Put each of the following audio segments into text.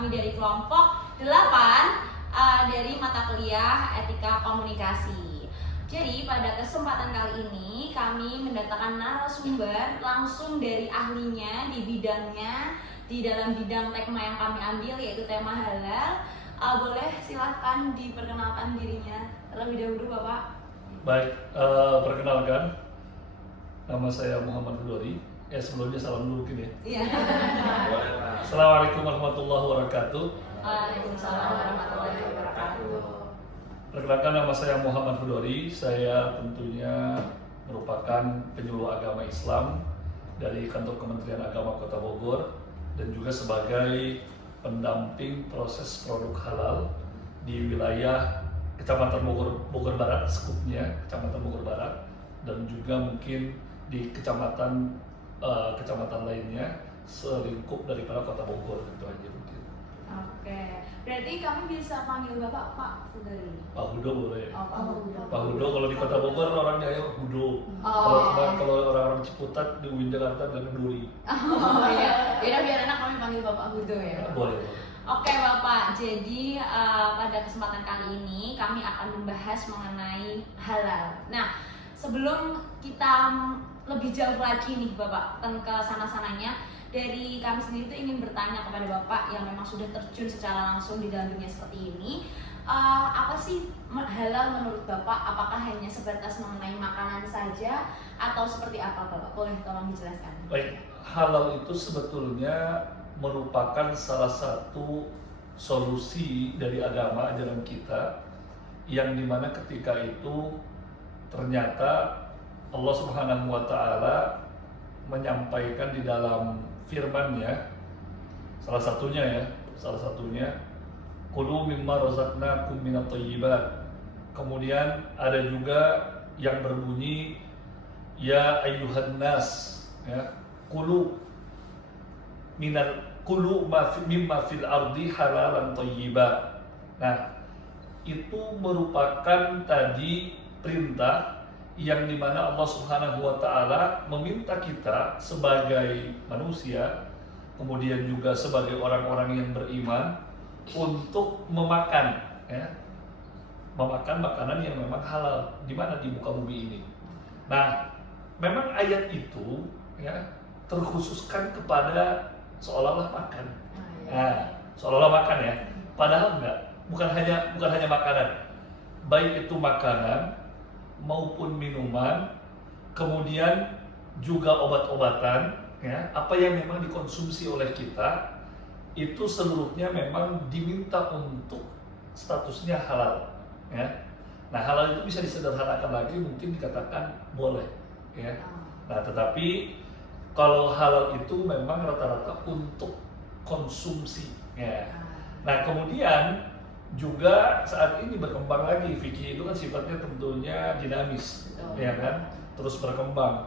kami dari kelompok 8 dari mata kuliah Etika Komunikasi. Jadi pada kesempatan kali ini kami mendatangkan narasumber langsung dari ahlinya di bidangnya, di dalam bidang tema yang kami ambil yaitu tema halal. Boleh silahkan diperkenalkan dirinya terlebih dahulu Bapak. Baik, perkenalkan, nama saya Muhammad Hudori. Sebelumnya salam dulu mungkin ya. Iya. Assalamualaikum warahmatullahi wabarakatuh. Waalaikumsalam warahmatullahi wabarakatuh. Perkenalkan, nama saya Muhammad Hudori. Saya tentunya merupakan penyuluh agama Islam dari kantor Kementerian Agama Kota Bogor dan juga sebagai pendamping proses produk halal di wilayah Kecamatan Bogor Barat, skupnya Kecamatan Bogor Barat, dan juga mungkin di kecamatan lainnya selingkup daripada Kota Bogor, gitu aja mungkin. Oke, berarti kami bisa panggil Bapak Pak Hudori. Pak Hudo boleh. Oh, Pak Hudo. Pak Hudo kalau di Kota Bogor orangnya ya Hudo. Kalau orang-orang Ciputat di UIN Jakarta bilang Duri. Oh iya, biar enak kami panggil Bapak Hudo ya. Boleh. Oke Bapak, jadi pada kesempatan kali ini kami akan membahas mengenai halal. Nah, sebelum kita lebih jauh lagi nih Bapak, ke sana-sananya, dari kami sendiri tuh ingin bertanya kepada Bapak yang memang sudah terjun secara langsung di dalam dunia seperti ini, apa sih halal menurut Bapak? Apakah hanya sebatas mengenai makanan saja atau seperti apa Bapak? Boleh tolong dijelaskan. Baik, halal itu sebetulnya merupakan salah satu solusi dari agama ajaran kita, yang dimana ketika itu ternyata Allah Subhanahu wa Ta'ala menyampaikan di dalam firman-Nya, salah satunya Qulu mimma razaqnakum minat thayyibat. Kemudian ada juga yang berbunyi ya ayyuhan nas, ya, Qulu mimma fil ardi halalan thayyiba. Nah, itu merupakan tadi perintah yang dimana Allah Subhanahu wa Ta'ala meminta kita sebagai manusia, kemudian juga sebagai orang-orang yang beriman, untuk memakan makanan yang memang halal di mana di muka bumi ini. Nah, memang ayat itu ya terkhususkan kepada seolah-olah makan. Nah, seolah-olah makan ya. Padahal enggak, bukan hanya makanan. Baik itu makanan maupun minuman, kemudian juga obat-obatan, ya, apa yang memang dikonsumsi oleh kita itu seluruhnya memang diminta untuk statusnya halal, ya. Nah, halal itu bisa disederhanakan lagi, mungkin dikatakan boleh, ya. Nah, tetapi kalau halal itu memang rata-rata untuk konsumsi, ya. Nah, kemudian juga saat ini berkembang lagi, fikih itu kan sifatnya tentunya dinamis, ya kan, terus berkembang.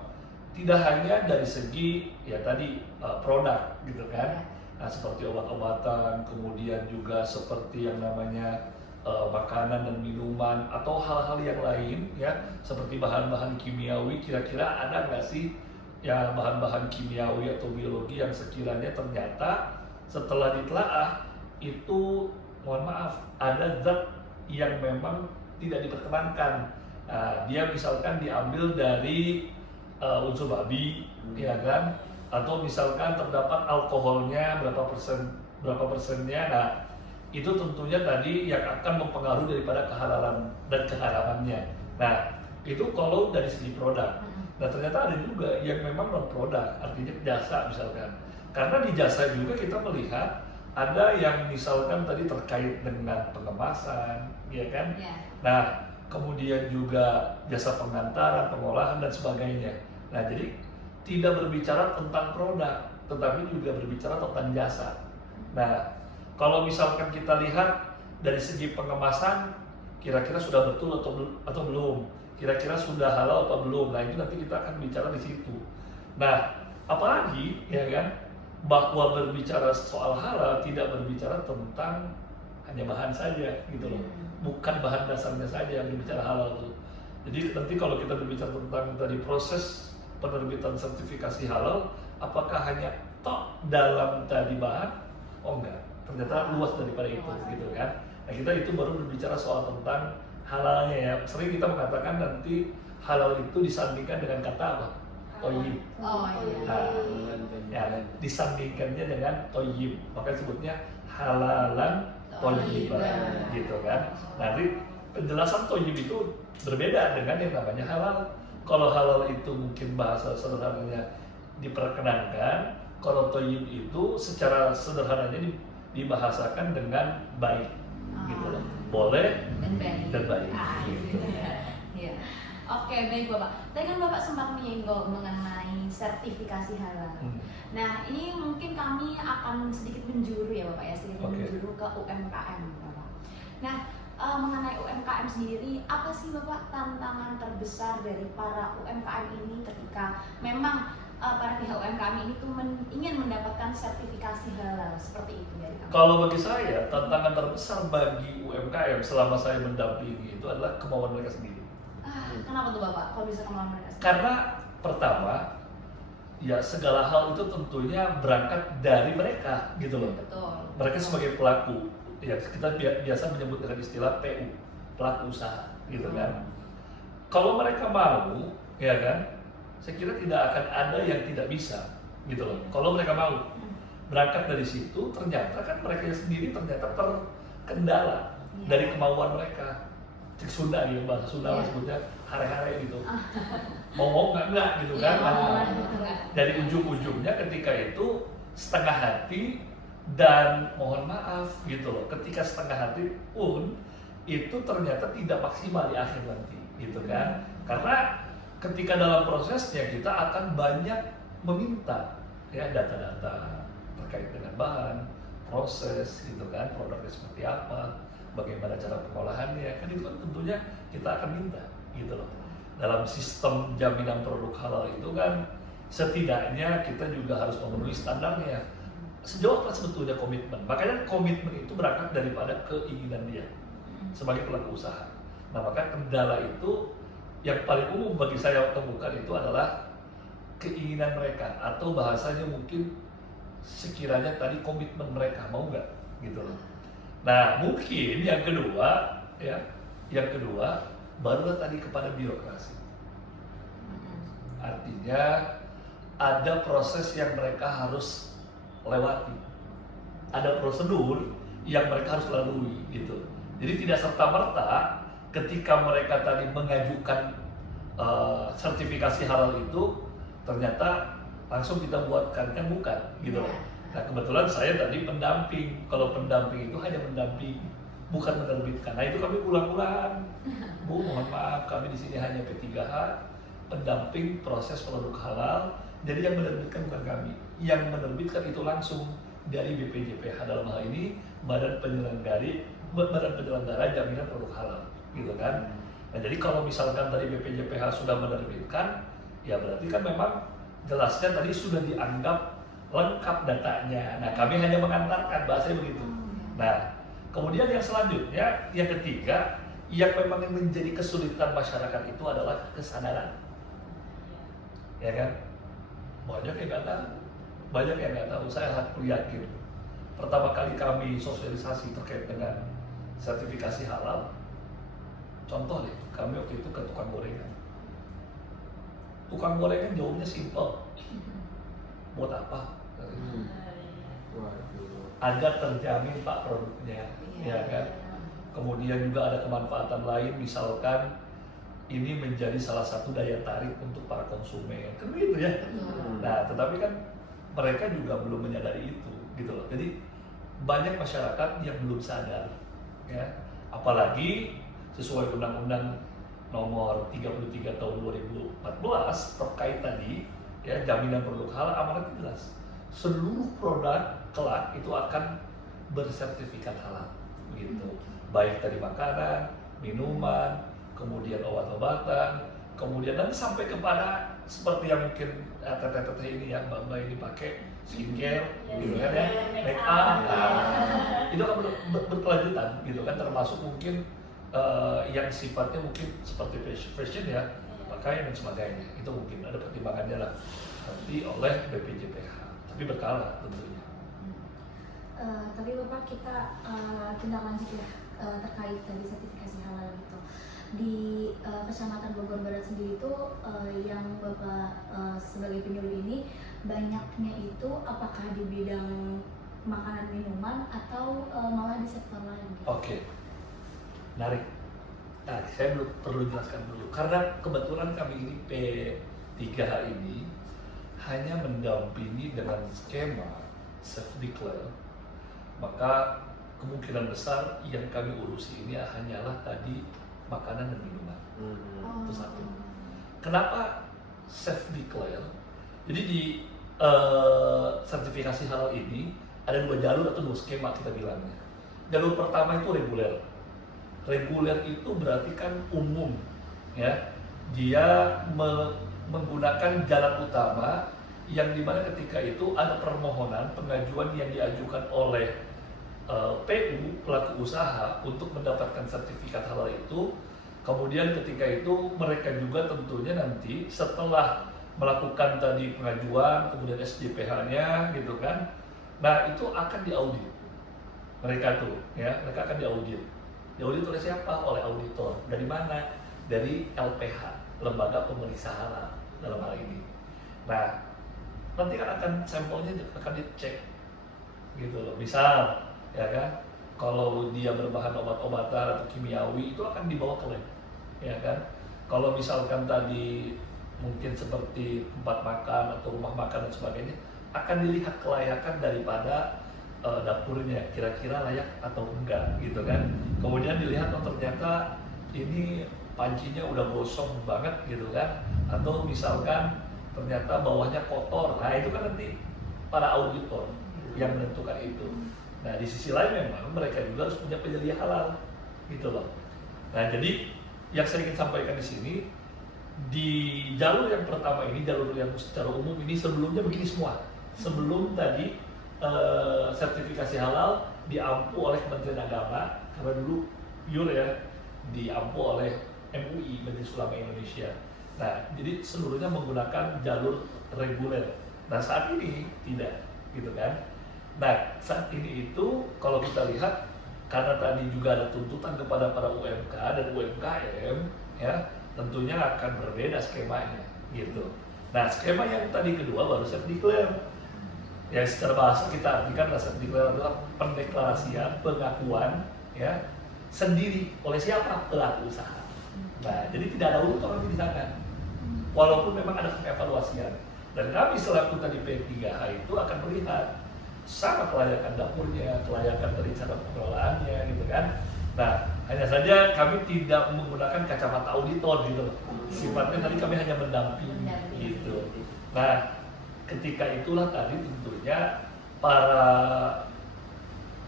Tidak hanya dari segi ya tadi produk gitu kan, nah seperti obat-obatan, kemudian juga seperti yang namanya makanan dan minuman atau hal-hal yang lain ya, seperti bahan-bahan kimiawi. Kira-kira ada nggak sih ya bahan-bahan kimiawi atau biologi yang sekiranya ternyata setelah ditelaah itu, mohon maaf, ada zat yang memang tidak diperkenankan. Nah, dia misalkan diambil dari unsur babi, ya kan? Atau misalkan terdapat alkoholnya berapa persennya. Nah, itu tentunya tadi yang akan mempengaruhi daripada kehalalan dan keharamannya. Nah, itu kalau dari segi produk. Nah, ternyata ada juga yang memang non produk, artinya jasa misalkan. Karena di jasa juga kita melihat ada yang misalkan tadi terkait dengan pengemasan, ya kan? Yeah. Nah, kemudian juga jasa pengantaran, pengolahan dan sebagainya. Nah, jadi tidak berbicara tentang produk, tetapi juga berbicara tentang jasa. Nah, kalau misalkan kita lihat dari segi pengemasan, kira-kira sudah betul atau belum? Kira-kira sudah halal atau belum? Nah, itu nanti kita akan bicara di situ. Nah, apalagi, ya kan? Bahwa berbicara soal halal tidak berbicara tentang hanya bahan saja gitu loh, bukan bahan dasarnya saja yang berbicara halal itu. Jadi nanti kalau kita berbicara tentang tadi proses penerbitan sertifikasi halal, apakah hanya tok dalam tadi bahan? Oh enggak, ternyata luas daripada itu, gitu kan. Nah kita itu baru berbicara soal tentang halalnya ya. Sering kita mengatakan nanti halal itu disandingkan dengan kata apa? Toyib. Oh iya. Nah, ya, disandingkannya dengan toyib, maka sebutnya halalan toyiban, gitu kan. Nanti penjelasan toyib itu berbeda dengan yang namanya halal. Kalau halal itu mungkin bahasa sederhananya diperkenankan, kalau toyib itu secara sederhananya dibahasakan dengan baik, gitu loh. Boleh dan baik. Gitu. Iya. Oke, baik Bapak. Tadi kan Bapak sempat menyinggung mengenai sertifikasi halal. Nah, ini mungkin kami akan sedikit menjuru ya Bapak ya, sedikit menjuru ke UMKM Bapak. Nah, mengenai UMKM sendiri, apa sih Bapak tantangan terbesar dari para UMKM ini ketika memang para pihak UMKM ini tuh ingin mendapatkan sertifikasi halal seperti itu dari kami? Kalau bagi saya, tantangan terbesar bagi UMKM selama saya mendampingi itu adalah kemauan mereka sendiri. Kenapa tuh Bapak? Kalau bisa kemauan mereka sendiri? Karena pertama, ya segala hal itu tentunya berangkat dari mereka, gitu loh. Betul. Mereka sebagai pelaku, ya kita biasa menyebut dengan istilah PU, pelaku usaha, gitu kan. Kalau mereka mau, ya kan, saya kira tidak akan ada yang tidak bisa, gitu loh. Kalau mereka mau berangkat dari situ, ternyata kan mereka sendiri ternyata terkendala dari kemauan mereka. Cek Sunda gitu, bahasa Sunda sebutnya hare-hare gitu. Mau enggak gitu kan. Dari ujung-ujungnya ketika itu setengah hati dan mohon maaf gitu loh. Ketika setengah hati pun itu ternyata tidak maksimal di akhir nanti gitu kan. Karena ketika dalam prosesnya kita akan banyak meminta ya data-data terkait dengan bahan, proses gitu kan, produknya seperti apa, bagaimana cara pengolahannya, kan itu kan tentunya kita akan minta gitu loh. Dalam sistem jaminan produk halal itu kan setidaknya kita juga harus memenuhi standarnya. Sejauh apa sebetulnya komitmen? Makanya komitmen itu berangkat daripada keinginan dia sebagai pelaku usaha. Nah maka kendala itu yang paling umum bagi saya temukan itu adalah keinginan mereka atau bahasanya mungkin sekiranya tadi komitmen mereka mau nggak gitu loh. Nah mungkin yang kedua barulah tadi kepada birokrasi. Artinya ada proses yang mereka harus lewati, ada prosedur yang mereka harus lalui gitu. Jadi tidak serta merta ketika mereka tadi mengajukan sertifikasi halal itu ternyata langsung kita buatkan, kan bukan gitu loh. Nah kebetulan saya tadi pendamping. Kalau pendamping itu hanya mendamping, bukan menerbitkan. Nah itu kami ulang-ulang, Bu mohon maaf kami di sini hanya P3H, pendamping proses produk halal. Jadi yang menerbitkan bukan kami, yang menerbitkan itu langsung dari BPJPH, dalam hal ini Badan Penyelenggara Jaminan Produk Halal, gitu kan. Nah jadi kalau misalkan tadi BPJPH sudah menerbitkan, ya berarti kan memang jelasnya tadi sudah dianggap lengkap datanya. Nah kami hanya mengantarkan, bahasanya begitu. Nah kemudian yang selanjutnya, yang ketiga, yang memang menjadi kesulitan masyarakat itu adalah kesadaran, ya kan. Banyak yang nggak tahu. Saya yakin pertama kali kami sosialisasi terkait dengan sertifikasi halal, contoh deh, kami waktu itu ke tukang gorengan. Tukang gorengan jawabnya simpel, buat apa? Agar terjamin Pak produknya, ya kan. Kemudian juga ada kemanfaatan lain, misalkan ini menjadi salah satu daya tarik untuk para konsumen, kan begitu ya. Nah, tetapi kan mereka juga belum menyadari itu, gitu loh. Jadi banyak masyarakat yang belum sadar, ya. Apalagi sesuai Undang-Undang Nomor 33 Tahun 2014 terkait tadi, ya jaminan produk halal, amanat jelas. Seluruh produk kelak itu akan bersertifikat halal, begitu. Baik dari makanan, minuman, kemudian obat-obatan, kemudian nanti sampai kepada seperti yang mungkin teteh-teteh ini ya, mbak-mbak ini pakai skincare, gitu kan ya, make up, itu kan berkelanjutan, gitu kan, termasuk mungkin yang sifatnya mungkin seperti fashion ya, pakaian dan sebagainya, itu mungkin ada pertimbangannya lah nanti oleh BPJPH, tapi berkala tentunya. tapi Bapak kita tindak lanjut ya terkait tadi sertifikasi halal gitu. Di Kecamatan Bogor Barat sendiri itu yang Bapak sebagai penyuluh ini banyaknya itu apakah di bidang makanan minuman atau malah di sektor lain gitu? Oke, menarik. Nah, saya perlu jelaskan dulu karena kebetulan kami ini P3H ini hanya mendampingi dengan skema self declare, maka kemungkinan besar yang kami urusi ini hanyalah tadi makanan dan minuman. Itu satu. Kenapa self declare? Jadi di sertifikasi halal ini ada 2 jalur atau 2 skema kita bilangnya. Jalur pertama itu reguler. Reguler itu berarti kan umum, ya. Dia menggunakan jalan utama yang dimana ketika itu ada permohonan pengajuan yang diajukan oleh PU pelaku usaha untuk mendapatkan sertifikat halal itu. Kemudian ketika itu mereka juga tentunya nanti setelah melakukan tadi pengajuan, kemudian SJPH-nya gitu kan. Nah, itu akan diaudit. Mereka tuh, ya, mereka akan diaudit. Diaudit oleh siapa? Oleh auditor. Dari mana? Dari LPH, Lembaga Pemeriksa Halal dalam hal ini. Nah, nanti kan akan sampelnya akan dicek gitu loh. Misal, ya kan, kalau dia berbahan obat-obatan atau kimiawi itu akan dibawa ke lab, ya kan. Kalau misalkan tadi mungkin seperti tempat makan atau rumah makan dan sebagainya, akan dilihat kelayakan daripada dapurnya, kira-kira layak atau enggak gitu kan. Kemudian dilihat oh ternyata ini pancinya udah gosong banget gitu kan, atau misalkan ternyata bawahnya kotor. Nah itu kan nanti para auditor yang menentukan itu. Nah di sisi lain memang mereka juga harus punya penyedia halal gitu loh. Nah jadi yang saya ingin sampaikan di sini, di jalur yang pertama ini, jalur yang secara umum ini sebelumnya begini semua. Sebelum tadi sertifikasi halal diampu oleh Kementerian Agama, karena dulu pure ya, diampu oleh MUI, Majelis Ulama Indonesia. Nah, jadi seluruhnya menggunakan jalur reguler. Nah, saat ini tidak, gitu kan. Nah, saat ini itu kalau kita lihat, karena tadi juga ada tuntutan kepada para UMK dan UMKM, ya, tentunya akan berbeda skemanya, gitu. Nah, skema yang tadi kedua baru self declare. Ya secara bahasa kita artikan self declare adalah pendeklarasian, pengakuan, ya, sendiri oleh siapa? Pelaku usaha. Nah, jadi tidak ada auditor di sana. Walaupun memang ada pengevaluasian. Dan kami selaku tadi P3H itu akan melihat sama kelayakan dapurnya, kelayakan dari cara pengelolaannya, gitu kan. Nah, hanya saja kami tidak menggunakan kacamata auditor gitu. Sifatnya tadi kami hanya mendampingi gitu. Nah, ketika itulah tadi tentunya para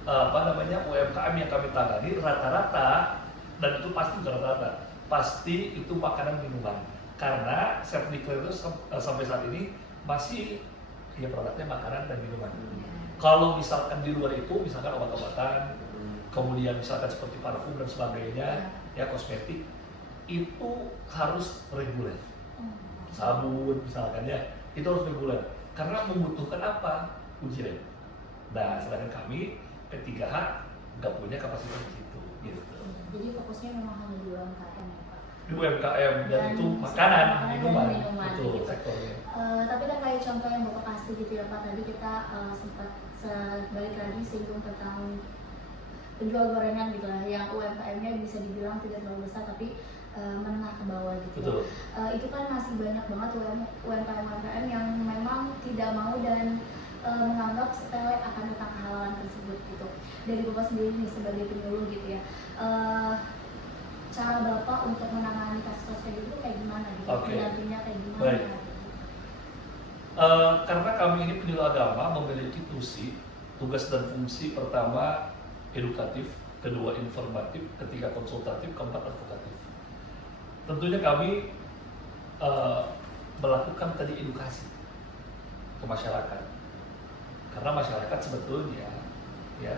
UMKM yang kami tangani rata-rata, dan itu pasti bukan rata-rata, pasti itu makanan minuman. Karena self declare itu sampai saat ini masih ya produknya makanan dan minuman. Kalau misalkan di luar itu, misalkan obat-obatan, kemudian misalkan seperti parfum dan sebagainya, ya kosmetik, itu harus reguler. Sabun misalkan ya, itu harus reguler. Karena membutuhkan apa? Uji lab. Nah, sedangkan kami P3H nggak punya kapasitas di situ. Gitu. Jadi fokusnya memang hanya di UMKM ya Pak? Di UMKM dan itu makanan, minuman, itu gitu. sektornya. Tapi terkait contoh yang Bapak kasih gitu ya Pak, tadi kita sempat balik lagi singgung tentang penjual gorengan gitu lah, yang UMKM-nya bisa dibilang tidak terlalu besar tapi menengah ke bawah gitu. Itu kan masih banyak banget UMKM yang memang tidak mau dan menganggap sepele akan tentang kehalalan tersebut gitu. Dari Bapak sendiri nih sebagai penyuluh gitu ya, cara Bapak untuk menangani kasus-kasus kayak gitu kayak gimana gitu? Pendampingnya kayak gimana? Baik. Karena kami ini penyuluh agama memiliki tugas dan fungsi pertama edukatif, kedua informatif, ketiga konsultatif, keempat advokatif. Tentunya kami melakukan tadi edukasi ke masyarakat, karena masyarakat sebetulnya ya,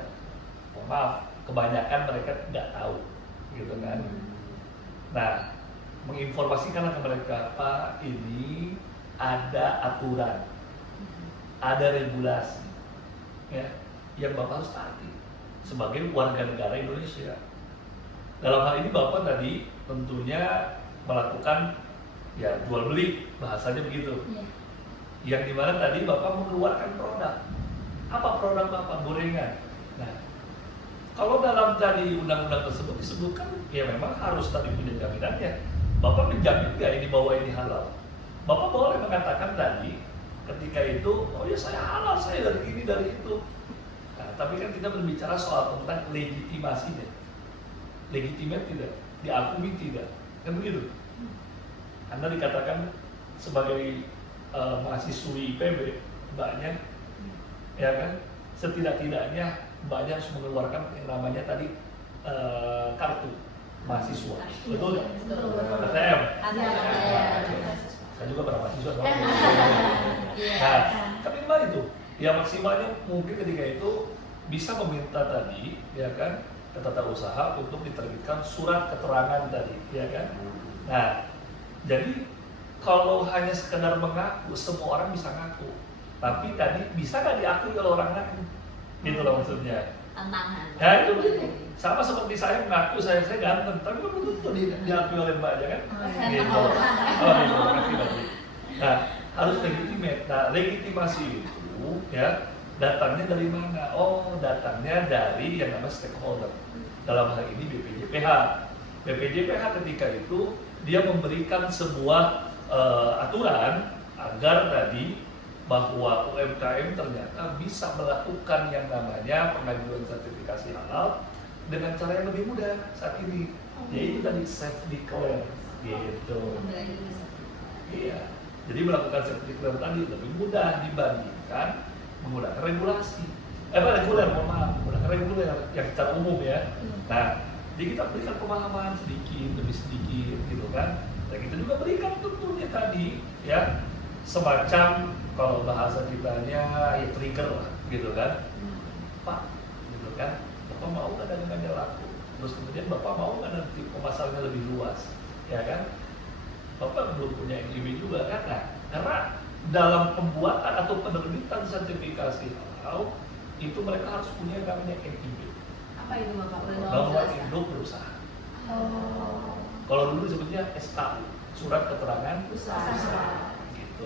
mohon maaf, kebanyakan mereka tidak tahu, gitu kan. Nah, menginformasikan ke mereka, Pak, ini ada aturan, ada regulasi, ya. yang Bapak harus taati sebagai warga negara Indonesia. Dalam hal ini Bapak tadi tentunya melakukan ya jual beli, bahasanya begitu. Iya. Yang dimana tadi Bapak mengeluarkan produk. Apa produk Bapak? Gorengan. Nah, kalau dalam tadi undang-undang tersebut disebutkan ya memang harus tadi punya jaminannya. Bapak menjamin nggak ini bahwa ini halal? Bapak boleh mengatakan tadi ketika itu, oh ya saya halal, saya dari ini, dari itu. Nah, tapi kan kita berbicara soal tentang legitimasinya. Legitimate tidak, diakui tidak, kan begitu. Anda dikatakan sebagai mahasiswi IPB, mbaknya, ya kan, setidak-tidaknya mbaknya harus mengeluarkan yang namanya tadi kartu mahasiswa, betul? Betul. KTM. Saya juga pernah mahasiswa. Nah, tapi memang itu, ya maksimalnya mungkin ketika itu bisa meminta tadi, ya kan, ke tata usaha untuk diterbitkan surat keterangan tadi, ya kan. Nah, jadi kalau hanya sekedar mengaku, semua orang bisa ngaku, tapi tadi bisa nggak diakui oleh orang lain, gitu loh maksudnya. Tantangan. Ya itu sama seperti saya mengaku saya ganteng, tapi belum tentu diakui oleh mbaknya kan. Gitu. Oh, gitu. Berarti. Nah, harus legitimate. Nah, legitimasi itu ya datangnya dari mana? Oh, datangnya dari yang namanya stakeholder. Dalam hal ini BPJPH. BPJPH ketika itu dia memberikan sebuah aturan agar tadi bahwa UMKM ternyata bisa melakukan yang namanya pengajuan sertifikasi halal dengan cara yang lebih mudah saat ini, yaitu tadi self declare gitu. Iya, jadi melakukan self declare tadi lebih mudah dibandingkan menggunakan regulasi. Menggunakan reguler yang secara umum ya. Nah, jadi kita berikan pemahaman sedikit demi sedikit gitu kan. Dan kita juga berikan tentunya tadi ya semacam kalau bahasa kitanya ya trigger lah gitu kan. Pak gitu kan, Bapak mau nggak dagangannya laku? Terus kemudian Bapak mau nggak nanti pemasarannya lebih luas, ya kan? Bapak belum punya NIB juga kan? Nah, karena dalam pembuatan atau penerbitan sertifikasi halal itu mereka harus punya namanya NIB. Apa itu Bapak? Nomor induk berusaha. Kalau dulu disebutnya SKU, surat keterangan usaha. Gitu.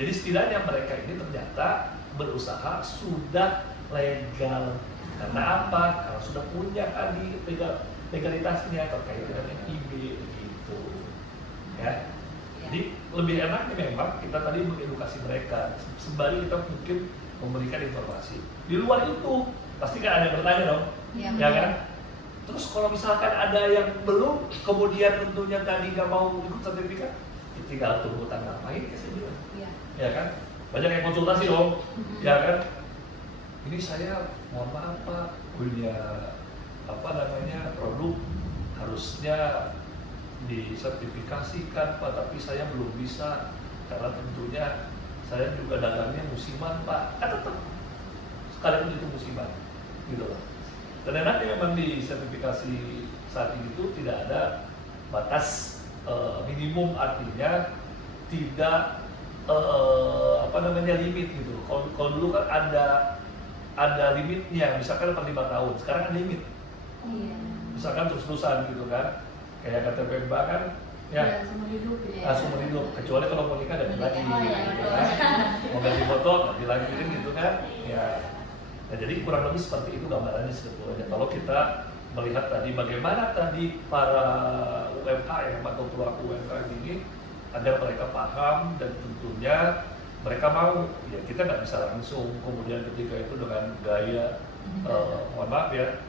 Jadi setidaknya mereka ini ternyata berusaha sudah legal. Karena apa? Karena sudah punya tadi legalitasnya terkait dengan NIB gitu. Ya. Jadi lebih enaknya memang kita tadi mengedukasi mereka sembari kita mungkin memberikan informasi. Di luar itu pasti kan ada yang bertanya dong, ya kan? Terus kalau misalkan ada yang belum, kemudian tentunya tadi nggak mau ikut sertifikat, ya tinggal tunggu tanggal main ya saya bilang. Ya kan? Banyak yang konsultasi dong, ya kan? Ini saya mohon maaf Pak, punya produk harusnya disertifikasikan Pak, tapi saya belum bisa karena tentunya saya juga dagangnya musiman Pak. Tetap sekalipun itu musiman, gitu loh. Dan enaknya memang di sertifikasi saat ini itu tidak ada batas minimum, artinya tidak limit gitu. Kalau dulu kan ada limitnya, misalkan 5 tahun, sekarang ada limit. Misalkan terus-terusan gitu kan, kayak KTP Mbak kan, ya seumur hidup, kecuali kalau mau nikah ganti lagi, gitu kan. Mau ganti foto ganti lagi kan gitu kan, ya. Nah, jadi kurang lebih seperti itu gambarannya sebetulnya. Kalau kita melihat tadi bagaimana tadi para UMKM atau pelaku UMKM ini agar mereka paham dan tentunya mereka mau, ya kita nggak bisa langsung kemudian ketika itu dengan gaya mohon maaf ya,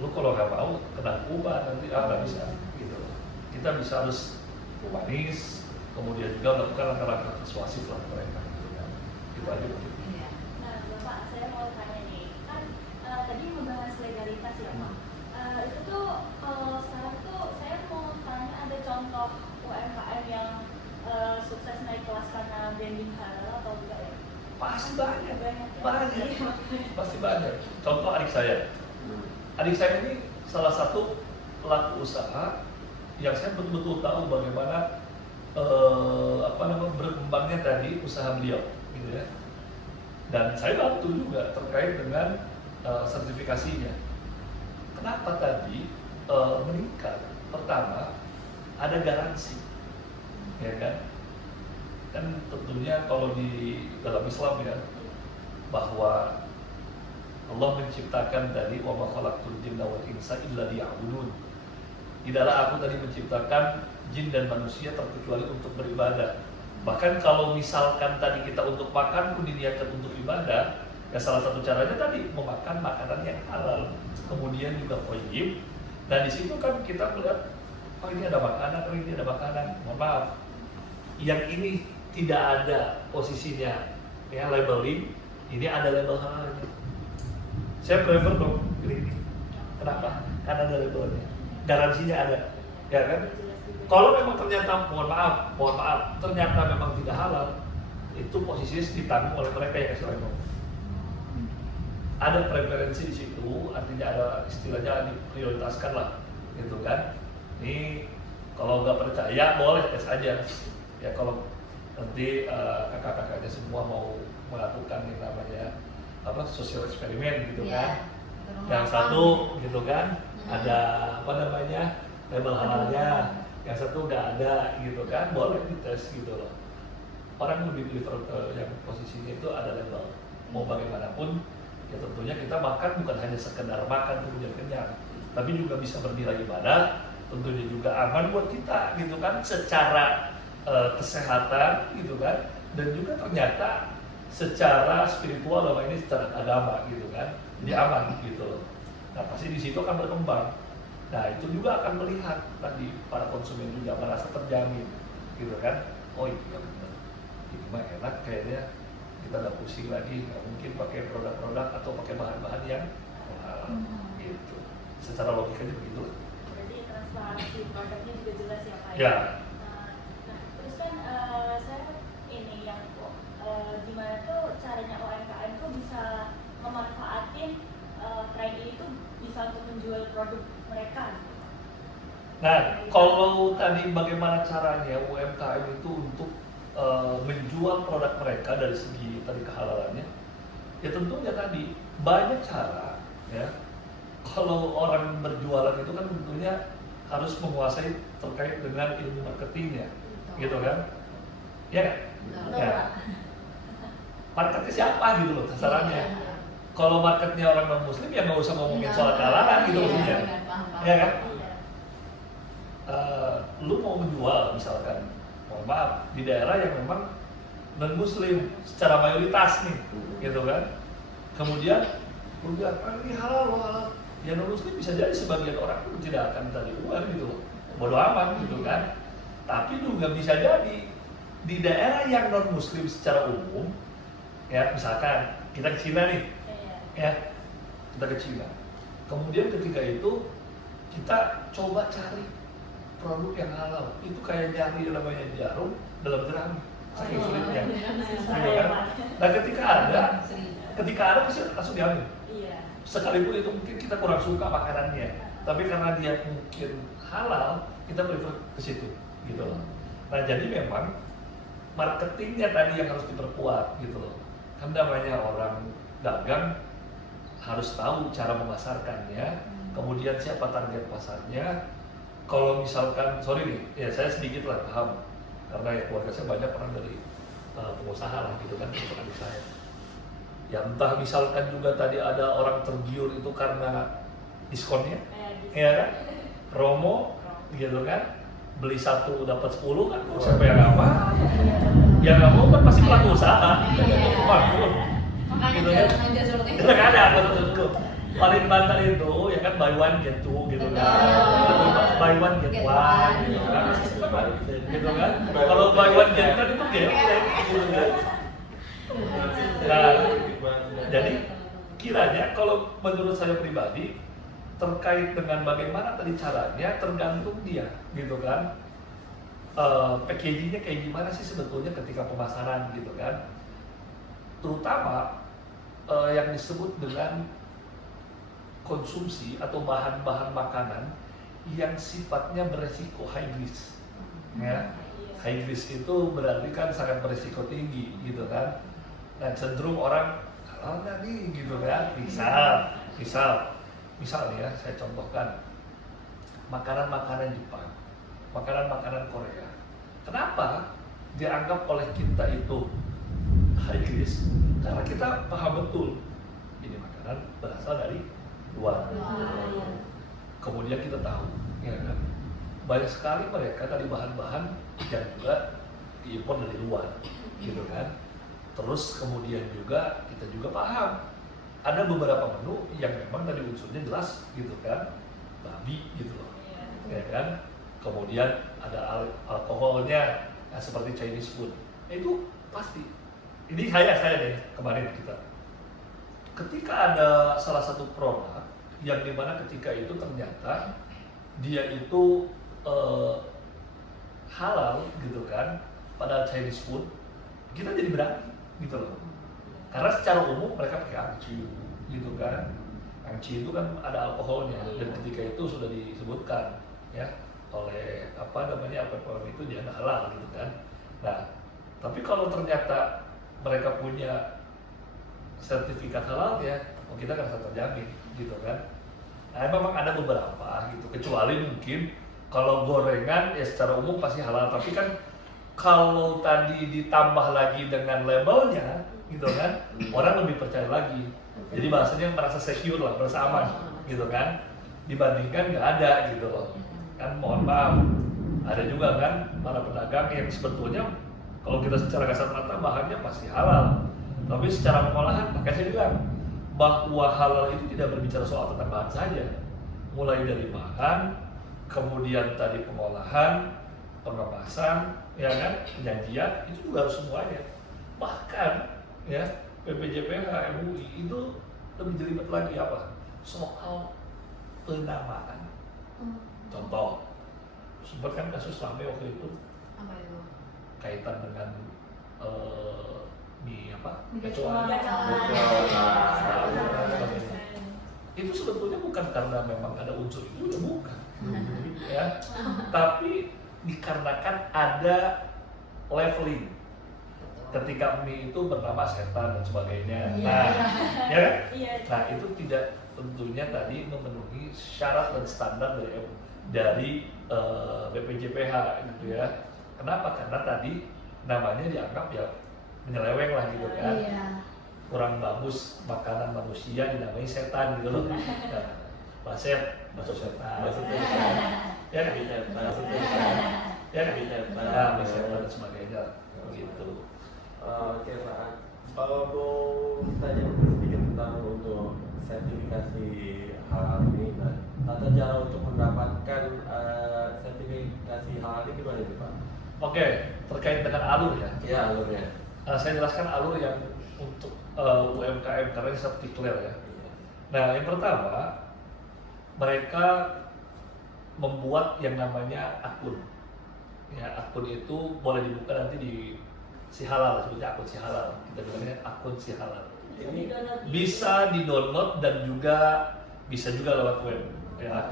lu kalau nggak mau kena hukuman nanti nggak bisa gitu. Kita bisa harus humanis, kemudian juga melakukan langkah-langkah persuasif lah mereka gitu kan. Itu aja begitu. Nah, Bapak, saya mau tanya nih, kan tadi membahas legalitas ya Pak. Itu tuh kalau sekarang tuh saya mau tanya ada contoh UMKM yang sukses naik kelas karena branding halal atau enggak ya? Pasti banyak, Ya? pasti banyak. Contoh adik saya ini salah satu pelaku usaha yang saya betul-betul tahu bagaimana berkembangnya tadi usaha beliau, gitu ya. Dan saya bantu juga terkait dengan sertifikasinya. Kenapa tadi meningkat? Pertama, ada garansi, ya kan? Dan tentunya kalau di dalam Islam ya, bahwa Allah menciptakan dari wa ma khalaqtul jinna wal insa illa liya'budun. Tidaklah aku tadi menciptakan jin dan manusia terkecuali untuk beribadah. Bahkan kalau misalkan tadi kita untuk makan pun diniatkan untuk ibadah, ya salah satu caranya tadi memakan makanan yang halal, kemudian juga thayyib. Dan di situ kan kita melihat, oh ini ada makanan, oh ini ada makanan. Mohon maaf, yang ini tidak ada posisinya, ya labeling. Ini ada label halalnya. Saya prefer dong ini. Kenapa? Karena ada labelnya, garansinya ada, ya kan? Kalau memang ternyata, mohon maaf, ternyata memang tidak halal, itu posisinya ditanggung oleh mereka yang kasih label. Ada preferensi di situ, artinya ada istilahnya diprioritaskan lah, gitu kan? Ini kalau nggak percaya boleh tes aja, ya kalau nanti kakak-kakaknya semua mau melakukan yang namanya sosial eksperimen gitu kan? Yang satu gitu kan, ada apa namanya label halalnya, yang satu nggak ada gitu kan, boleh dites gitu loh. Orang lebih prefer ke yang posisinya itu ada label. Mau bagaimanapun, ya tentunya kita makan bukan hanya sekedar makan kemudian kenyang, tapi juga bisa bernilai ibadah, tentunya juga aman buat kita gitu kan, secara kesehatan gitu kan, dan juga ternyata secara spiritual dalam ini secara agama gitu kan, jadi aman gitu loh. Nah pasti di situ akan berkembang. Nah itu juga akan melihat tadi para konsumen juga merasa terjamin gitu kan. Oh iya benar, ini mah enak kayaknya, kita nggak pusing lagi, nggak mungkin pakai produk-produk atau pakai bahan-bahan yang mahal gitu. Secara logikanya begitu. Berarti transparansi produknya juga jelas ya Pak? Ya. Nah terus kan saya ini yang gimana tuh caranya UMKM tuh bisa memanfaatin tren ini tuh bisa untuk menjual produk mereka gitu. Nah, kalau tadi bagaimana caranya UMKM itu untuk menjual produk mereka dari segi tadi kehalalannya, ya tentunya tadi banyak cara ya. Kalau orang berjualan itu kan tentunya harus menguasai terkait dengan ilmu marketingnya, gitu kan? Ya kan? Ya. Marketnya siapa gitu loh sasarannya. Kalau marketnya orang non muslim ya nggak usah ngomongin soal kehalalan gitu maksudnya, ya kan? Lu mau menjual misalkan, mohon maaf, di daerah yang memang non muslim secara mayoritas nih, gitu kan? Kemudian lu bilang, ini halal, halal. Ya non muslim bisa jadi sebagian orang pun tidak akan tadi uang gitu, bodo amat gitu kan? Tapi juga bisa jadi di daerah yang non muslim secara umum, ya misalkan kita ke Cina nih, ya kita ke Cina. Kemudian ketika itu kita coba cari produk yang halal, itu kayak nyari namanya jarum dalam jerami, saking sulitnya, gitu kan? Nah ketika ada pasti langsung diambil. Sekalipun itu mungkin kita kurang suka makanannya, tapi karena dia mungkin halal, kita prefer ke situ, gitu loh. Nah jadi memang marketingnya tadi yang harus diperkuat, gitu loh. Kan namanya orang dagang harus tahu cara memasarkannya, kemudian siapa target pasarnya. Kalau misalkan, sorry nih, ya saya sedikit lah paham, karena ya keluarga saya banyak orang dari pengusaha lah gitu kan, untuk adik saya. Ya entah misalkan juga tadi ada orang tergiur itu karena diskonnya, ya kan, promo gitu kan, beli 1 dapat 10 kan, siapa yang nggak mau? Yang nggak mau kan pasti pelaku usaha, makanya gitu kan, kita nggak ada betul. Paling banter itu ya kan buy one get two gitu kan, buy one get one gitu kan, gitu kan. Kalau buy one get kan itu gitu kan. Nah, jadi kiranya kalau menurut saya pribadi terkait dengan bagaimana tadi caranya tergantung dia, gitu kan. Packagingnya kayak gimana sih sebetulnya ketika pemasaran gitu kan. Terutama yang disebut dengan konsumsi atau bahan-bahan makanan yang sifatnya beresiko high risk, ya. High risk itu berarti kan sangat beresiko tinggi, gitu kan. Nah cenderung orang halal nggak nih gitu kan? Misal nih ya, saya contohkan makanan-makanan Jepang, makanan-makanan Korea. Kenapa dianggap oleh kita itu high risk? Karena kita paham betul ini makanan berasal dari luar. Kemudian kita tahu, ya kan, banyak sekali mereka tadi bahan-bahan yang juga diimpor dari luar, gitu kan. Terus kemudian juga kita juga paham ada beberapa menu yang memang tadi unsurnya jelas, gitu kan, babi gitu loh, ya kan. Kemudian ada alkoholnya, nah, seperti Chinese food, itu pasti. Ini saya deh kemarin kita, ketika ada salah satu produk yang dimana ketika itu ternyata dia itu halal gitu kan, pada Chinese food, kita jadi berani gitu loh. Karena secara umum mereka pakai angci gitu kan. Angci itu kan ada alkoholnya, dan ketika itu sudah disebutkan ya oleh APPOM itu dia halal gitu kan. Nah, tapi kalau ternyata mereka punya sertifikat halal ya, kita kan sangat terjamin gitu kan. Nah, memang ada beberapa gitu, kecuali mungkin kalau gorengan ya secara umum pasti halal, tapi kan kalau tadi ditambah lagi dengan labelnya gitu kan, orang lebih percaya lagi. Jadi bahasanya merasa secure lah, merasa aman gitu kan, dibandingkan nggak ada gitu loh. Kan mohon maaf, ada juga kan para pedagang yang sebetulnya kalau kita secara kasat mata bahannya pasti halal, tapi secara pengolahan, makanya saya bilang bahwa halal itu tidak berbicara soal tentang bahan saja, mulai dari bahan, kemudian tadi pengolahan, pengemasan, ya kan, penyajian, itu juga harus semuanya. Bahkan ya PPJPH MUI itu lebih jelimet lagi apa? Soal penamaan. Contoh, sempat kan kasus rame waktu itu Apa itu? kaitan dengan mie apa? Mie Gacoan. gacoan. Itu sebetulnya bukan karena memang ada unsur itu, ya bukan. Ya, tapi dikarenakan ada leveling. Ketika mie itu bernama setan dan sebagainya. Nah, ya kan? Nah, itu tidak tentunya tadi memenuhi syarat dan standar dari BPJPH gitu ya. Kenapa? Karena tadi namanya dianggap ya menyeleweng lah gitu kan. Kurang bagus makanan manusia dinamai setan gitu loh. Nah, basep, masuk setan. Ya kan? Ya kan? Nah, setan dan sebagainya gitu. Oke Pak, kalau mau tanya sedikit tentang untuk sertifikasi halal ini, tata cara untuk mendapatkan sertifikasi halal ini gimana nih Pak? Oke, terkait dengan alur ya. Ya alurnya. Saya jelaskan alur yang untuk UMKM karena ini harus declare ya. Nah, yang pertama mereka membuat yang namanya akun. Ya, akun itu boleh dibuka nanti di Si Halal, sebutnya akun Si Halal. Kita bilangnya akun Si Halal. Ini bisa di-download dan juga bisa juga lewat web. Ya.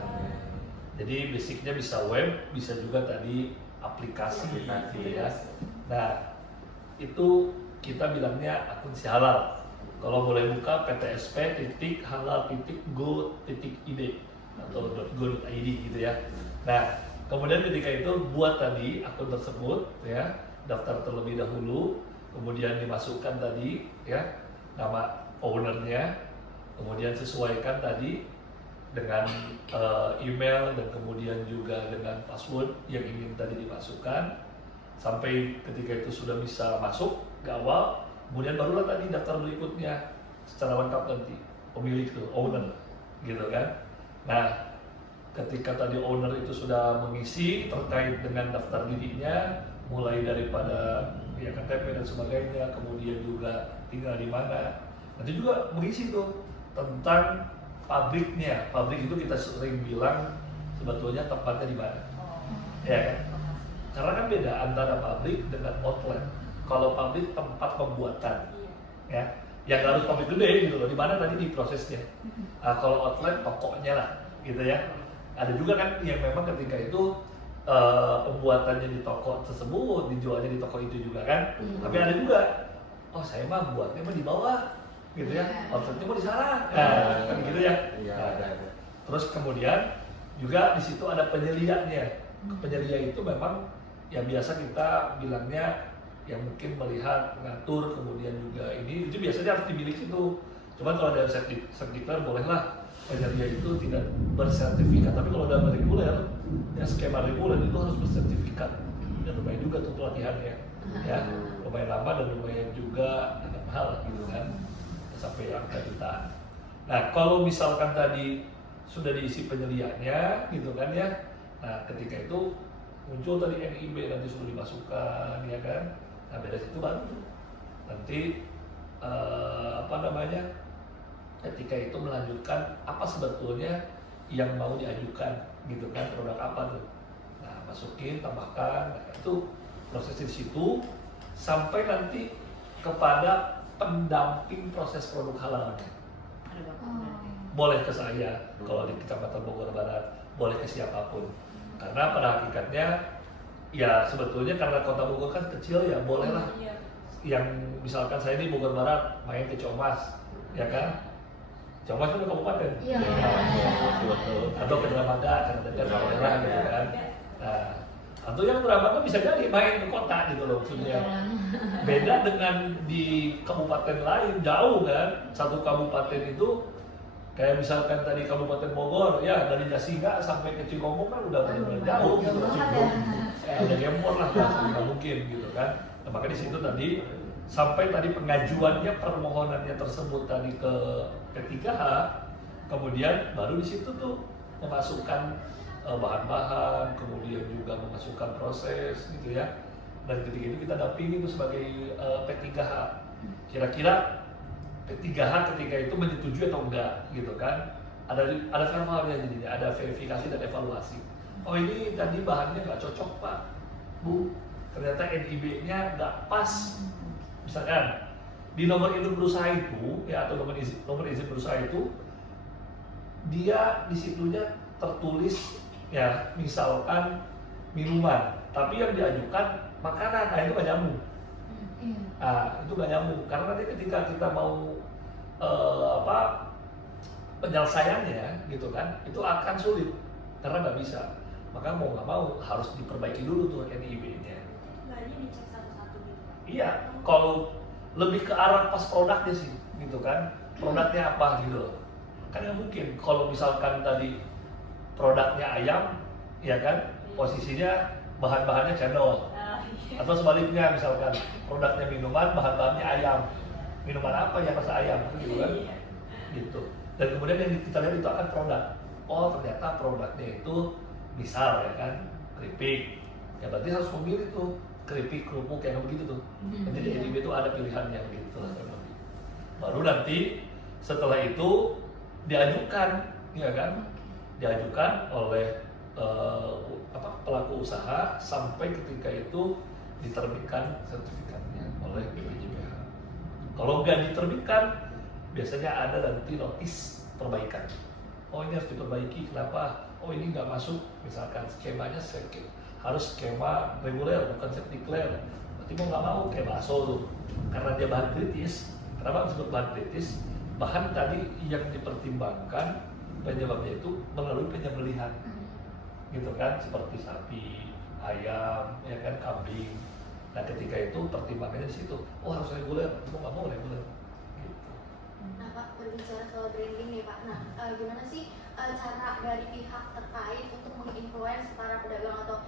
Jadi basicnya bisa web, bisa juga tadi aplikasi gitu ya. Nah, itu kita bilangnya akun Si Halal. Kalau boleh buka ptsp.halal.go.id atau .go.id gitu ya. Nah, kemudian ketika itu buat tadi akun tersebut ya, daftar terlebih dahulu, kemudian dimasukkan tadi ya nama ownernya, kemudian sesuaikan tadi dengan email dan kemudian juga dengan password yang ingin tadi dimasukkan. Sampai ketika itu sudah bisa masuk ke awal, kemudian barulah tadi daftar berikutnya secara lengkap nanti pemilik itu owner gitu kan. Nah, ketika tadi owner itu sudah mengisi terkait dengan daftar dirinya, mulai daripada ya KTP dan sebagainya, kemudian juga tinggal di mana, nanti juga mengisi tuh tentang pabriknya. Pabrik itu kita sering bilang sebetulnya tempatnya di mana, ya kan? Karena kan beda antara pabrik dengan outlet. Kalau pabrik tempat pembuatan, ya, yang harus pabrik gede gitu loh, di mana tadi di prosesnya. Nah, kalau outlet pokoknya lah, gitu ya. Ada juga kan yang memang ketika itu pembuatannya di toko tersebut, dijualnya di toko itu juga kan. Tapi ada juga, oh saya mah buatnya mah di bawah, gitu ya, Iya. outletnya mau di sana, nah, kan gitu ya. Iya, Nah, ada. terus kemudian juga di situ ada penyelianya. Penyelia itu memang yang biasa kita bilangnya yang mungkin melihat, mengatur, kemudian juga ini itu biasanya harus dimiliki tuh. Cuman kalau dalam sekdiklar bolehlah penyelia itu tidak bersertifikat, tapi kalau dalam reguler, ya skema reguler itu harus bersertifikat dan lumayan juga tuh pelatihannya, ya lumayan lama dan lumayan juga agak mahal gitu kan, sampai angka jutaan. Nah kalau misalkan tadi sudah diisi penyelianya gitu kan ya, nah ketika itu muncul tadi NIB nanti sudah dimasukkan ya kan, nah beres itu baru tuh nanti apa namanya, ketika itu melanjutkan apa sebetulnya yang mau diajukan gitu kan, produk apa tuh, nah masukin, tambahkan, nah itu proses di situ sampai nanti kepada pendamping proses produk halalnya. Ada Bapak Oh. berarti. Boleh ke saya kalau di Kecamatan Bogor Barat, boleh ke siapapun, karena pada hakikatnya ya sebetulnya karena kota Bogor kan kecil ya, bolehlah Iya. yang misalkan saya di Bogor Barat main ke Comas ya kan, Comas itu kabupaten. Iya. Betul. Atau ke Dramaga karena dekat sama daerah gitu kan. Nah, atau yang Dramaga bisa jadi main ke kota gitu loh maksudnya. Beda dengan di kabupaten lain, jauh kan. Satu kabupaten itu kayak misalkan tadi Kabupaten Bogor, ya dari Jasinga sampai ke Cikomo kan udah benar-benar jauh gitu. Jauh banget ya. Udah gempor lah, nggak mungkin gitu kan. Nah, maka di situ tadi sampai tadi pengajuannya, permohonannya tersebut tadi ke P3H, kemudian baru di situ tuh memasukkan bahan-bahan, kemudian juga memasukkan proses gitu ya. Dan ketika itu kita dampingi itu sebagai P3H. Kira-kira P3H ketika itu menyetujui atau enggak gitu kan. Ada verbalnya jadinya, ada verifikasi dan evaluasi. Oh ini tadi bahannya nggak cocok Pak, Bu. Ternyata NIB-nya nggak pas. Misalkan di nomor induk berusaha itu ya, atau nomor izin berusaha itu dia di situnya tertulis ya misalkan minuman, tapi yang diajukan makanan, nah itu nggak nyambung. Iya. Nah itu nggak nyambung karena nanti ketika kita mau penyelesaiannya gitu kan, itu akan sulit karena nggak bisa. Maka mau nggak mau harus diperbaiki dulu tuh NIB-nya. Bahannya dicek satu-satu gitu. Iya, kalau lebih ke arah pas produknya sih, gitu kan. Produknya apa gitu loh. Kan nggak mungkin kalau misalkan tadi produknya ayam, ya kan, posisinya bahan-bahannya cendol. Nah, iya. Atau sebaliknya misalkan produknya minuman, bahan-bahannya ayam. Minuman apa yang rasa ayam, gitu kan. Iya. Gitu. Dan kemudian yang kita lihat itu akan produk. Oh ternyata produknya itu misal ya kan, keripik. Ya berarti harus memilih tuh keripik, kerupuk yang begitu tuh. Nanti di NIB itu ada pilihannya begitu lah. Baru nanti setelah itu diajukan, ya kan, diajukan oleh pelaku usaha sampai ketika itu diterbitkan sertifikatnya oleh BPJPH. Kalau nggak diterbitkan, biasanya ada nanti notis perbaikan. Oh ini harus diperbaiki, kenapa? Oh ini nggak masuk, misalkan skemanya harus skema reguler, bukan septikler. Berarti mau nggak mau kayak bakso tuh, karena dia bahan kritis. Kenapa disebut bahan kritis? Bahan tadi yang dipertimbangkan penyebabnya itu melalui penyembelihan, gitu kan, seperti sapi, ayam, ya kan, kambing. Nah ketika itu pertimbangannya di situ, oh harus reguler, mau nggak mau reguler. Gitu. Nah Pak, berbicara soal branding nih Pak, nah gimana sih cara dari pihak terkait untuk menginfluence para pedagang atau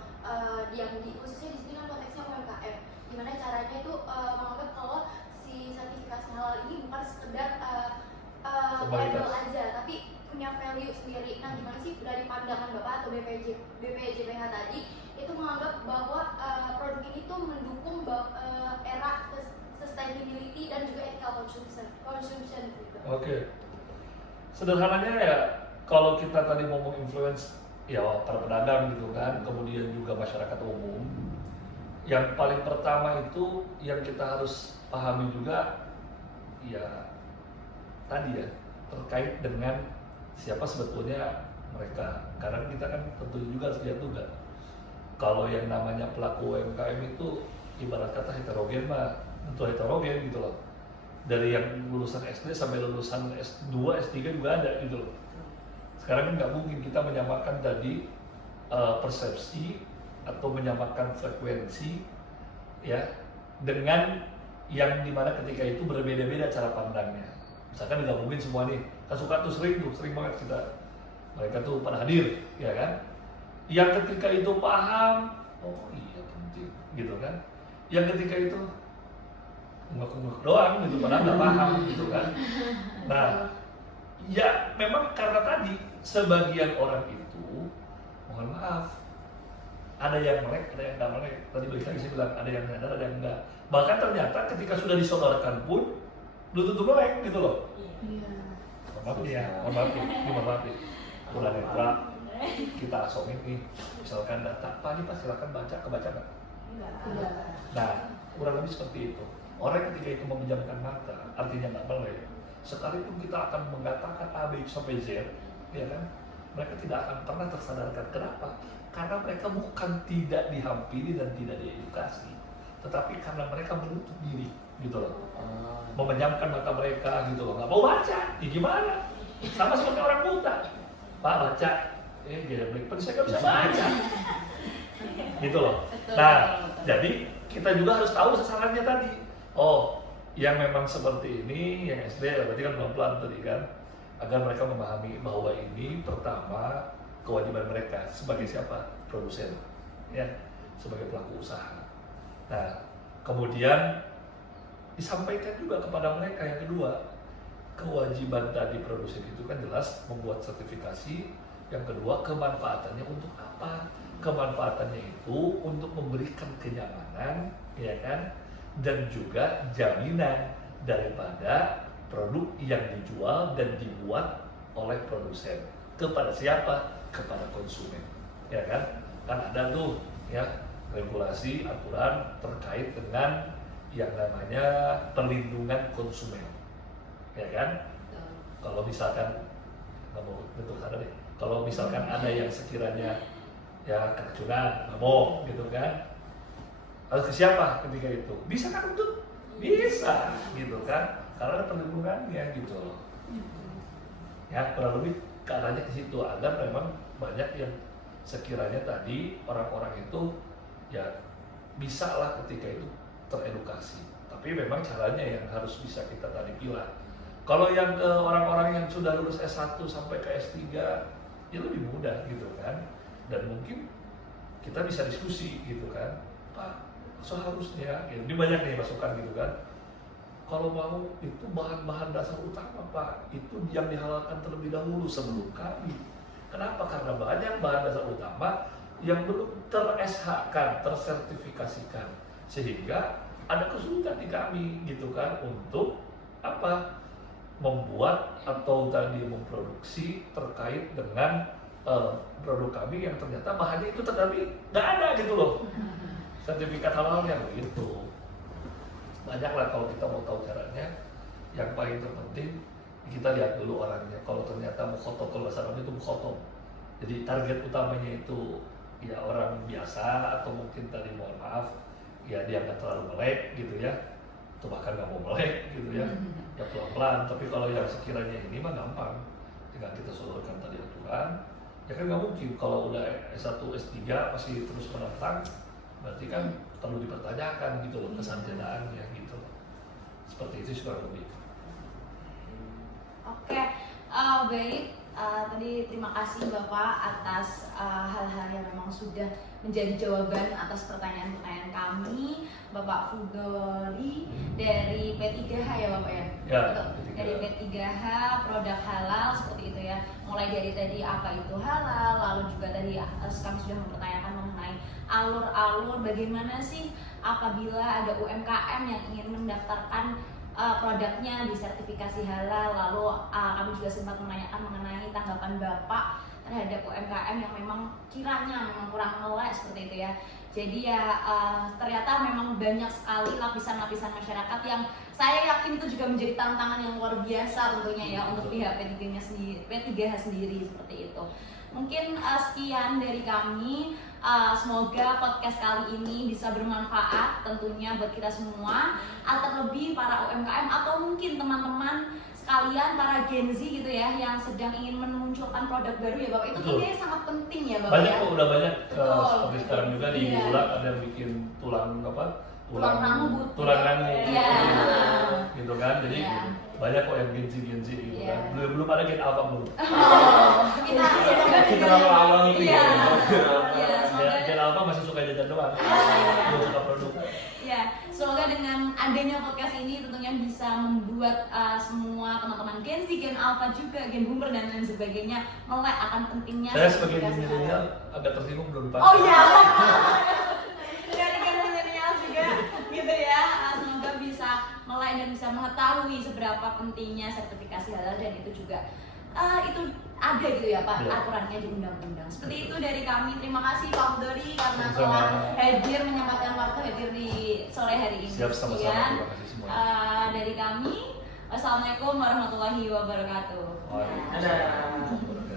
yang khususnya di sini kan konteksnya UMKM, gimana caranya itu menganggap kalau si sertifikasi halal ini bukan sekedar label aja, tapi punya value sendiri. Nah gimana sih dari pandangan Bapak atau BPJPH tadi itu menganggap bahwa produk ini tuh mendukung era sustainability dan juga ethical consumption gitu. Oke. Sederhananya ya, kalau kita tadi ngomong influence ya para pedagang gitu kan, kemudian juga masyarakat umum. Yang paling pertama itu yang kita harus pahami juga ya tadi ya, terkait dengan siapa sebetulnya mereka. Karena kita kan tentu juga harus lihat juga. Kalau yang namanya pelaku UMKM itu ibarat kata heterogen mah, tentu heterogen gitu loh. dari yang lulusan SD sampai lulusan S2, S3 juga ada gitu loh. Sekarang kan nggak mungkin kita menyamakan tadi persepsi atau menyamakan frekuensi ya dengan yang dimana ketika itu berbeda-beda cara pandangnya. Misalkan nggak mungkin semua nih, kan suka tuh sering banget mereka tuh pada hadir, ya kan? Yang ketika itu paham, oh iya penting, gitu kan? Yang ketika itu ngek doang gitu, padahal nggak paham, gitu kan? Nah, ya memang karena tadi sebagian orang itu, mohon maaf, ada yang melek, ada yang nggak melek. Tadi balik lagi saya bilang ada yang nyadar, ada yang enggak. Bahkan ternyata ketika sudah disodorkan pun belum tentu melek gitu loh. Iya. Mohon maaf nih. Bulan Netra kita asongin nih, misalkan data, Pak ini Pak silakan kebaca nggak? Tidak. Nah, kurang lebih seperti itu. Orang ketika itu memejamkan mata, artinya nggak melek. Sekalipun kita akan mengatakan A, B sampai Z, ya kan? Mereka tidak akan pernah tersadarkan. Kenapa? Karena mereka bukan tidak dihampiri dan tidak diedukasi, tetapi karena mereka menutup diri, gitu loh. Memejamkan mata mereka, gitu loh. Nggak mau baca, ya gimana? Sama seperti orang buta. Pak baca, geblek, saya nggak bisa baca. Gitu loh. Nah, jadi kita juga harus tahu sasarannya tadi. Oh, yang memang seperti ini, yang SD, berarti kan pelan-pelan tadi kan, agar mereka memahami bahwa ini pertama kewajiban mereka sebagai siapa? Produsen, ya, sebagai pelaku usaha. Nah, kemudian disampaikan juga kepada mereka yang kedua, kewajiban tadi produsen itu kan jelas membuat sertifikasi. Yang kedua, kemanfaatannya untuk apa? Kemanfaatannya itu untuk memberikan kenyamanan, ya kan, dan juga jaminan daripada produk yang dijual dan dibuat oleh produsen kepada siapa? Kepada konsumen, ya kan? Kan ada tuh ya regulasi aturan terkait dengan yang namanya perlindungan konsumen, ya kan? Kalau misalkan nggak mau bentuk sana deh, kalau misalkan ada yang sekiranya ya keracunan, nggak mau gitu kan? Harus ke siapa ketika itu? Bisa kan untuk bisa gitu kan? Karena ada perlindungannya gitu loh. Ya kurang lebih ke arahnya ke situ agar memang banyak yang sekiranya tadi orang-orang itu ya bisa lah ketika itu teredukasi. Tapi memang caranya yang harus bisa kita tadi pilah. Kalau yang ke orang-orang yang sudah lulus S1 sampai ke S3 ya lebih mudah gitu kan. Dan mungkin kita bisa diskusi gitu kan. Pak, seharusnya, ya, ini banyak nih masukan gitu kan. Kalau mau itu bahan-bahan dasar utama Pak, itu yang dihalalkan terlebih dahulu sebelum kami. Kenapa? Karena banyak bahan dasar utama yang belum ter-SH-kan, tersertifikasikan, sehingga ada kesulitan di kami gitu kan untuk apa? Membuat atau tadi memproduksi terkait dengan produk kami yang ternyata bahannya itu tetapi nggak ada gitu loh. Sertifikat halalnya begitu. Banyaklah kalau kita mau tahu caranya. Yang paling terpenting kita lihat dulu orangnya. Kalau ternyata mukhotob, kalau bahasa Arab itu mukhotob. Jadi target utamanya itu ya orang biasa atau mungkin tadi mohon maaf ya dia nggak terlalu melek gitu ya. Atau bahkan nggak mau melek gitu ya. Ya pelan-pelan. Tapi kalau yang sekiranya ini mah gampang. Tinggal kita sodorkan tadi aturan. Ya kan nggak mungkin kalau udah S1, S3 masih terus menentang. Berarti kan perlu dipertanyakan gitu loh kesarjanaannya gitu. Seperti itu kurang lebih. Oke, baik. Tadi terima kasih Bapak atas hal-hal yang memang sudah menjadi jawaban atas pertanyaan-pertanyaan kami. Bapak Fudoli dari P3H ya Bapak ya? Ya, betul. Dari P3H produk halal seperti itu ya. Mulai dari tadi apa itu halal, lalu juga tadi kami sudah mempertanyakan mengenai alur-alur bagaimana sih apabila ada UMKM yang ingin mendaftarkan produknya di sertifikasi halal, lalu kami juga sempat menanyakan mengenai tanggapan Bapak terhadap UMKM yang memang kiranya memang kurang melek seperti itu ya. Jadi ya ternyata memang banyak sekali lapisan-lapisan masyarakat yang saya yakin itu juga menjadi tantangan yang luar biasa tentunya ya untuk pihak P3H sendiri seperti itu. Mungkin sekian dari kami. Semoga podcast kali ini bisa bermanfaat tentunya buat kita semua, atau terlebih para UMKM atau mungkin teman-teman sekalian para Gen Z gitu ya yang sedang ingin memunculkan produk baru ya Bapak. Itu Betul. kayaknya sangat penting ya Bapak Banyak ya. kok, udah banyak Betul. seperti sekarang juga di Iya. Bulak ada yang bikin tulang apa? Tulang rambut. Tulang rangu. Iya. Gitu kan. Jadi Iya. banyak kok yang Gen Z gitu Iya. kan. Belum ada Gen Alpha belum. Kita Kita terlalu awal gitu Iya. ya. Iya, semoga Gen Alpha masih suka jajan doang. Belum suka produk. ya, semoga dengan adanya podcast ini tentunya bisa membuat semua teman-teman Gen Z, Gen Alpha juga, Gen Boomer dan lain sebagainya melek akan pentingnya Saya sebagai sertifikasi milenial halal. agak tersinggung belum Pak. Oh iya, dari Gen milenial juga gitu ya. Semoga bisa melek dan bisa mengetahui seberapa pentingnya sertifikasi halal, dan itu juga itu ada gitu ya Pak, Ya. aturannya di undang-undang. Seperti itu dari kami. Terima kasih Pak Dori karena Sama-sama. telah hadir, menyempatkan waktu hadir di sore hari ini. Siap, sama-sama. Sekian, Terima kasih semua. dari kami. Wassalamualaikum warahmatullahi wabarakatuh. Waalaikumsalam. Ada.